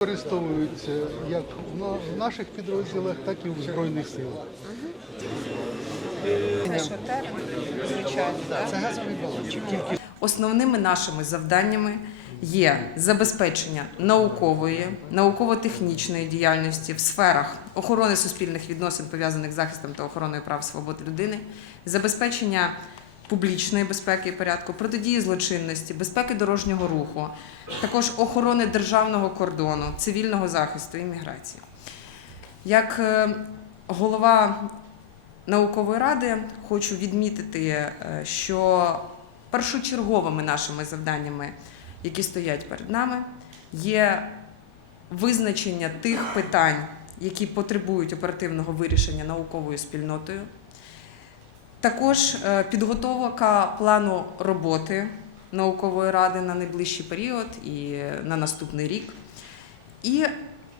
Використовуються як в на- наших підрозділах, так і в Збройних силах. Це звичайно. Це. Основними нашими завданнями є забезпечення наукової, науково-технічної діяльності в сферах охорони суспільних відносин, пов'язаних з захистом та охороною прав свобод людини, забезпечення публічної безпеки і порядку, протидії злочинності, безпеки дорожнього руху, також охорони державного кордону, цивільного захисту і міграції. Як е, голова наукової ради хочу відмітити, е, що першочерговими нашими завданнями, які стоять перед нами, є визначення тих питань, які потребують оперативного вирішення науковою спільнотою. Також е, підготовка плану роботи наукової ради на найближчий період і на наступний рік, і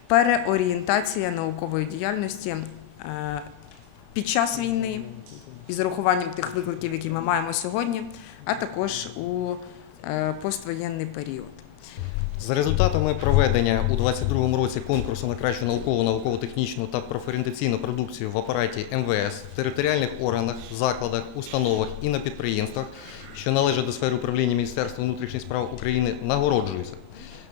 переорієнтація наукової діяльності е, під час війни із урахуванням тих викликів, які ми маємо сьогодні, а також у е, поствоєнний період. За результатами проведення у 2022 році конкурсу на кращу наукову, науково-технічну та профорієнтаційну продукцію в апараті МВС, в територіальних органах, закладах, установах і на підприємствах, що належать до сфери управління Міністерства внутрішніх справ України, нагороджуються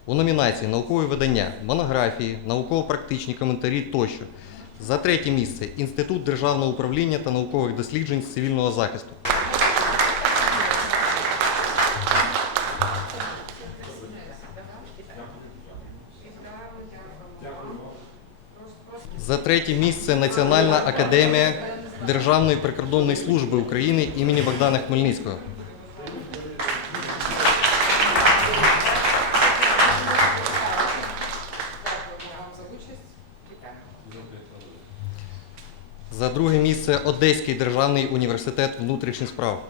у номінації наукові видання, монографії, науково-практичні коментарі тощо. За третє місце Інститут державного управління та наукових досліджень з цивільного захисту. За третє місце Національна академія Державної прикордонної служби України імені Богдана Хмельницького. За друге місце Одеський державний університет внутрішніх справ.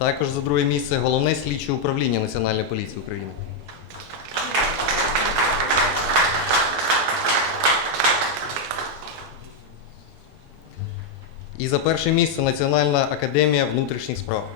Також за друге місце головне слідче управління Національної поліції України. І за перше місце Національна академія внутрішніх справ.